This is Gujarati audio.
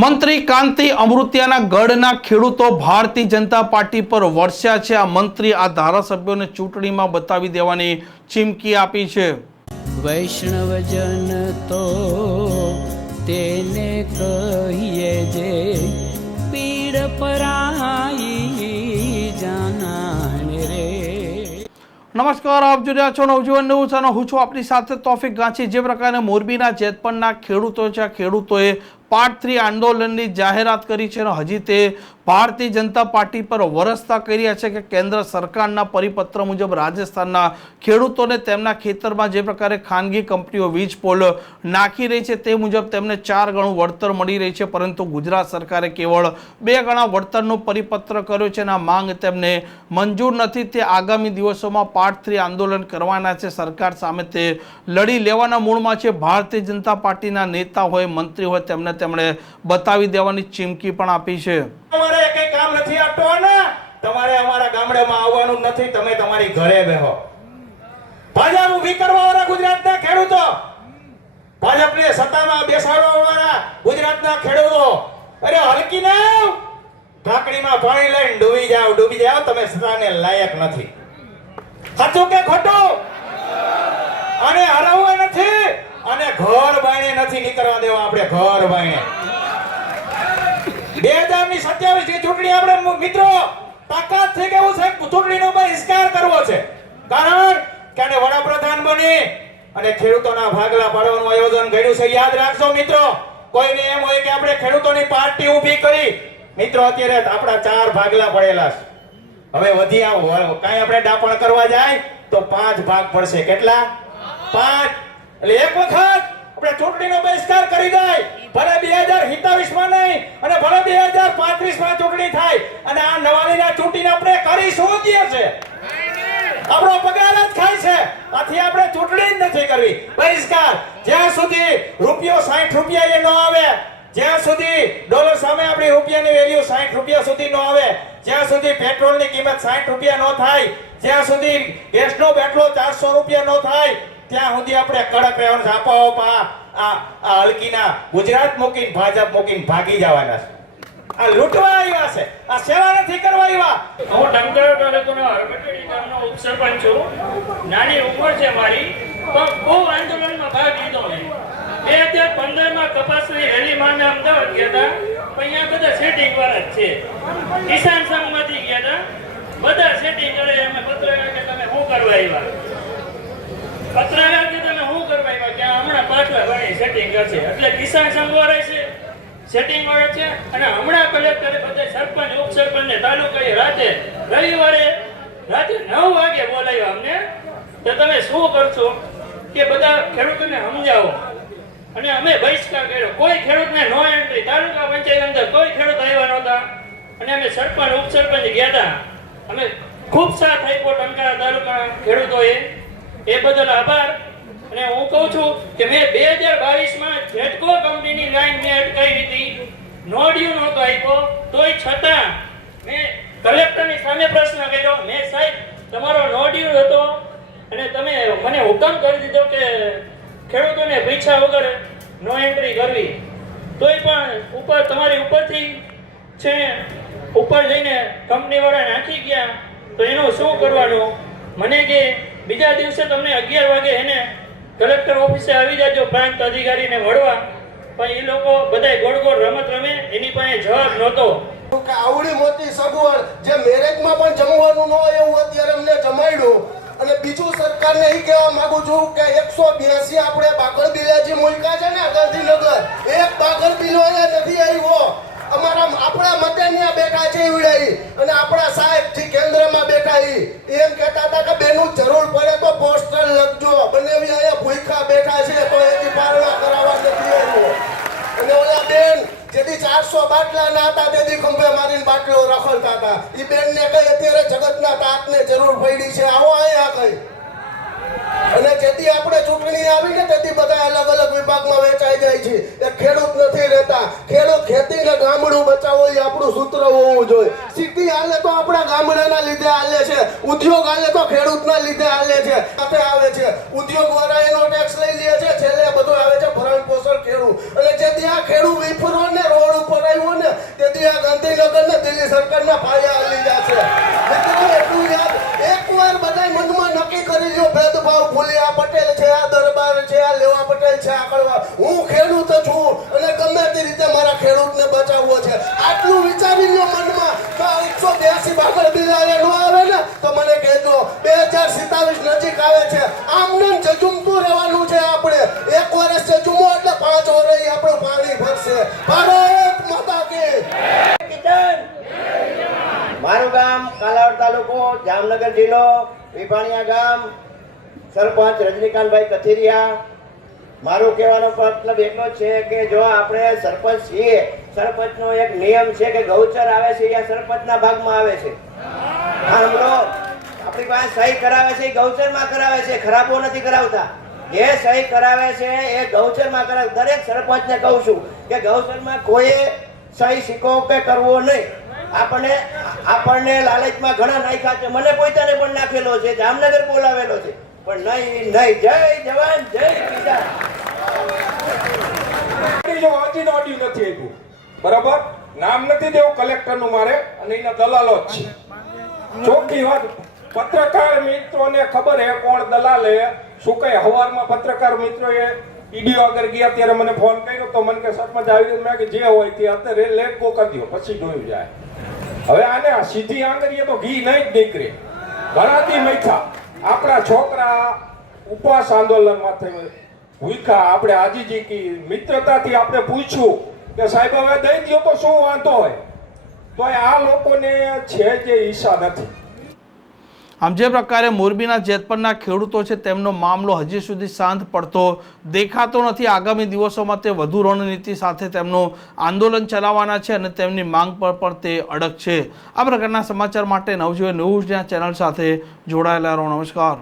મંત્રી કાંતિ અમૃતિયાના ગઢના ખેડૂતો ભારતીય જનતા પાર્ટી પર વરસ્યા છે। આ મંત્રી આ ધારાસભ્યોને ચૂંટણીમાં બતાવી દેવાની ચીમકી આપી છે। વૈષ્ણવજન તો તેને કહીએ જે પીડ પરાઈ જાનાને રે। નમસ્કાર, આપ જોઈ રહ્યા છો નવજીવન ન્યૂઝ અને હું છું આપની સાથે તોફિક ગાંચી। જે પ્રકારે મોરબીના જેતપરના ખેડૂતો છે, આ ખેડૂતોએ પાર્ટ 3 આંદોલનની જાહેરાત કરી છે અને હજી તે ભારતીય જનતા પાર્ટી પર વરસતા કરી રહ્યા છે કે કેન્દ્ર સરકારના પરિપત્ર મુજબ રાજસ્થાનના ખેડૂતોને તેમના ખેતરમાં જે પ્રકારે ખાનગી કંપનીઓ વીજ પોલ નાખી રહી છે તે મુજબ તેમને 4 ગણું વળતર મળી રહી છે, પરંતુ ગુજરાત સરકારે કેવળ 2 ગણા વળતરનો પરિપત્ર કર્યો છે અને આ માંગ તેમને મંજૂર નથી। તે આગામી દિવસોમાં પાર્ટ 3 આંદોલન કરવાના છે, સરકાર સામે તે લડી લેવાના મૂડમાં છે। ભારતીય જનતા પાર્ટીના નેતા હોય, મંત્રી હોય, તેમણે બતાવી દેવાની ચીમકી પણ આપી છે। તમારે કઈ કામ નથી આપવાના, તમારે અમારા ગામડામાં આવવાનું નથી, તમે તમારી ઘરે બેહો। ભાજપ ઊભી કરવા વાળા ગુજરાતના ખેડૂતો, ભાજપને સત્તામાં બેસાડવા વાળા ગુજરાતના ખેડૂતો, અરે હલકી ના ઢાંકણીમાં પાણી લઈને ડૂબી જાવ, તમે સત્તાને લાયક નથી। સાચું કે ખોટું? અને હરાવવા નથી અને ઘર બાયણે નથી નીકળવા દેવા। આપણે ઘર બાયણે 2027 ની ચૂંટણી આપણે મિત્રો તાકાત થઈ ગયું છે, ચૂંટણીનો બહિષ્કાર કરવો છે, કારણ કે આને વડાપ્રધાન બની અને ખેડૂતોના ભાગલા પાડવાનું આયોજન કર્યું છે। યાદ રાખજો મિત્રો, કોઈને એમ હોય કે આપણે ખેડૂતોની પાર્ટી ઊભી કરી, મિત્રો અત્યારે આપણા 4 ભાગલા પડેલા છે, હવે વધી આવો કાઈ આપણે ડાપણ કરવા જાય તો 5 ભાગ પડશે। કેટલા? 5। એટલે એક વખત આપણે ચૂંટણીનો બહિષ્કાર કરી દઈએ, ભલે 2027 માં નહીં અને ભલે 2035 માં ચૂંટણી થાય અને આ નવાલીના ચૂંટણી આપણે કરીશું જ છે, આપણો પગાર જ ખાય છે, આથી આપણે ચૂંટણી જ નથી કરવી। બહિષ્કાર જ્યાં સુધી રૂપિયો 60 રૂપિયા એ ન આવે, જ્યાં સુધી ડોલર સામે આપણી રૂપિયાની વેલ્યુ 60 રૂપિયા સુધી ન આવે, જ્યાં સુધી પેટ્રોલની કિંમત 60 રૂપિયા ન થાય, જ્યાં સુધી ગેસનો બેટલો 400 રૂપિયા ન થાય, ત્યાં સુધી આપણે કડક રહેવાનું। આપા આ હલકીના ગુજરાત મૂકીને ભાજપ મૂકીને ભાગી જવાના છે, આ લૂંટવા આવ્યા છે, આ સેવા નથી કરવા આવ્યા। હું ડંગર તાલુકાનો હરબટડી ગામનો ઉપસરપંચ છું। નાની ઉંમર છે મારી, પણ બહુ આંદોલનમાં ભાગ લીધો મેં। 2015 માં કપાસની રેલીમાં અમદાવાદ ગયા હતા, પણ અહીંયા બધા સેટિંગ વાળા જ છે, કિસાન સંઘમાંથી ગયા હતા, બધા સેટિંગ કરે। અમે પત્રકાર કે તમે શું કરવા આવ્યા, પત્રકાર કે તમે શું કરવા આવ્યા, કે હમણાં પાછળ ઘણી સેટિંગ કરશે, એટલે કિસાન સંઘ વાળા છે, સેટિંગ વાળા છે, અને હમણાં કલેક્ટરે બધા સરપંચ ઉપસરપંચ ને તાલુકાએ રવિવારે રાતે 9 વાગે બોલાવ્યા અમને કે તમે શું કરશો, કે બધા ખેડૂતોને સમજાવો, અને અમે બહિષ્કાર કર્યો। કોઈ ખેડૂતને નો એન્ટ્રી, તાલુકા પંચાયત અંદર કોઈ ખેડૂત આવ્યા નહોતા, અને અમે સરપંચ ઉપસરપંચ ગયા હતા, અમે ખૂબ સાથ આપ્યો ટંકારા તાલુકાના ખેડૂતોએ, એ બદલ આભાર। અને હું કહું છું કે મેં 2022 માં જેટકો કંપનીની લાઈન મેં અટકાવી હતી, નો ડ્યુ નહોતો આપ્યો, તોય છતાં મેં કલેક્ટરની સામે પ્રશ્ન કર્યો, મેં સાહેબ તમારો નો ડ્યુ હતો અને તમે મને હુકમ કરી દીધો કે ખેડૂતોને પૈસા વગર નો એન્ટ્રી કરવી, તોય પણ ઉપર તમારી ઉપરથી છે ઉપર જઈને કંપની વાળા નાખી ગયા, તો એનું શું કરવાનું? મને કે બીજા દિવસે તમને 11 વાગે એને કલેક્ટર ઓફિસે આવી જાજો પ્રાંત અધિકારીને મળવા, પણ એ લોકો બધાય ગોળ ગોળ રમત રમે, એની પાસે જવાબ નહોતો। કે આવડી મોટી સગવડ જે મેરેજમાં પણ જમવાનું ન હોય એવું અત્યારે અમને જમાડ્યું। અને બીજું સરકારને એ કહેવા માંગુ છું કે 182 આપણે બાગળ બિલાજી મૂક્યા છે ને ગાંધીનગર, એક બાગળ બિલો નથી આવ્યો। આપણા મતે ત્યાં બેઠા છે ઈવડાઈ, અને આપણા સાહેબ થી કેન્દ્રમાં બેઠા એમ કહેતા હતા કે બેનું જરૂર પડે તો પોસ્ટર લખજો, બનેવી અહીંયા ભૂખા બેઠા છે તો એથી પારણા કરાવવા નથી આવ્યો। અને ઓલા બેન જેથી 400 બાટલા ના હતા તેથી ખંભે મારીને બાટલો રખડતા હતા, એ બેન ને કઈ અત્યારે જગતના તાતને જરૂર પડી છે, આવો અહીંયા કઈ। અને જેથી આપણે ચૂંટણી આવીને તેથી બધા અલગ અલગ વિભાગમાં વેચાઈ જાય છે, એ ખેડૂત નથી રહેતા। ખેડૂત ખેતીને ગામડું બચાવો એ આપણું સૂત્ર હોવું જોઈએ। સિટી હાલે તો આપણા ગામડાના લીધે હાલે છે, ઉદ્યોગ હાલે તો ખેડૂતના લીધે હાલે છે, સાથે આવે છે ઉદ્યોગ વાળા એનો ટેક્સ લઈ લે છે, છેલ્લે બધું આવે છે ભરણ પોષણ ખેડૂત। અને જેથી આ ખેડૂત વિફરો ને રોડ ઉપર સરકારના પાયા હાલી જશે. મિત્રો એટલું યાદ એકવાર બધાય મનમાં નક્કી કરી લ્યો, ભેદભાવ ભૂલી આ પટેલ છે, આ દરબાર છે, આ લેવા પટેલ છે, આ કળવા. હું ખેડૂત છું અને ગમે તે રીતે મારા ખેડૂતને બચાવવો છે. આટલું વિચારી લ્યો મનમાં. તો 182 બાગળ બિલાડે ન આવે ને તો મને કહેજો. 2027 નજીક આવે છે. આમને જજુમતું રહેવાનું છે આપણે. 1 વર્ષ જજુમો એટલે 5 વર્ષ આપણું પાણી ભરશે. ભારત માતા કી મારું ગામ કાલાવડ તાલુકો જામનગર જિલ્લો વિભાણિયા ગામ સરપંચ રજનીકાંતભાઈ કથિરિયા. મારું કહેવાનો મતલબ એટલો જ છે કે જો આપણે સરપંચ છીએ, સરપંચનો એક નિયમ છે કે ગૌચર આવે છે એ સરપંચના ભાગમાં આવે છે. સાંભળો, આપણી પાસે સહી કરાવે છે એ ગૌચરમાં કરાવે છે, ખરાબો નથી કરાવતા. જે સહી કરાવે છે એ ગૌચરમાં કરાવે. દરેક સરપંચને કહું છું કે ગૌચરમાં કોઈએ સહી સિક્કો કે કરવો નહીં. આપણને લાલચમાં ઘણા નાખ્યા છે, મને પોતાને પણ નાખેલો છે, જામનગર બોલાવેલો છે, પણ નહીં. જય જવાન જય કિસાન. જો હજી ઓડિયું નથી આવ્યું, બરાબર, નામ નથી દેવું કલેક્ટરનું મારે, અને એના દલાલો જ છે. ચોખ્ખી વાત, પત્રકાર મિત્રોને ખબર હે કોણ દલાલ હે. શું કઈ હવારમાં પત્રકાર મિત્રોએ ઈડીઓ આગળ ગયા ત્યારે મને ફોન કર્યો તો મને કે સરપંચ આવી મેં કે જે હોય તે અત્યારે લેટ ગો કરી દો પછી જોયું જાય. હવે આને સીધી આંગળીએ તો ઘી નહીં જ નીકળે. ઘણા દી મૈથા આપણા છોકરા ઉપવાસ આંદોલનમાં ભૂખ્યા. આપણે આજીજી કી મિત્રતાથી આપણે પૂછ્યું કે સાહેબ હવે દઈ દો તો શું વાંધો હોય, તો આ લોકોને છે જે ઈચ્છા નથી. આમ જે પ્રકારે મોરબીના જેતપરના ખેડૂતો છે તેમનો મામલો હજી સુધી શાંત પડતો દેખાતો નથી. આગામી દિવસોમાં તે વધુ રણનીતિ સાથે તેમનું આંદોલન ચલાવવાના છે અને તેમની માંગ પર પણ તે અડગ છે. આ પ્રકારના સમાચાર માટે નવજીવન ન્યૂઝ ચેનલ સાથે જોડાયેલા રહો. નમસ્કાર.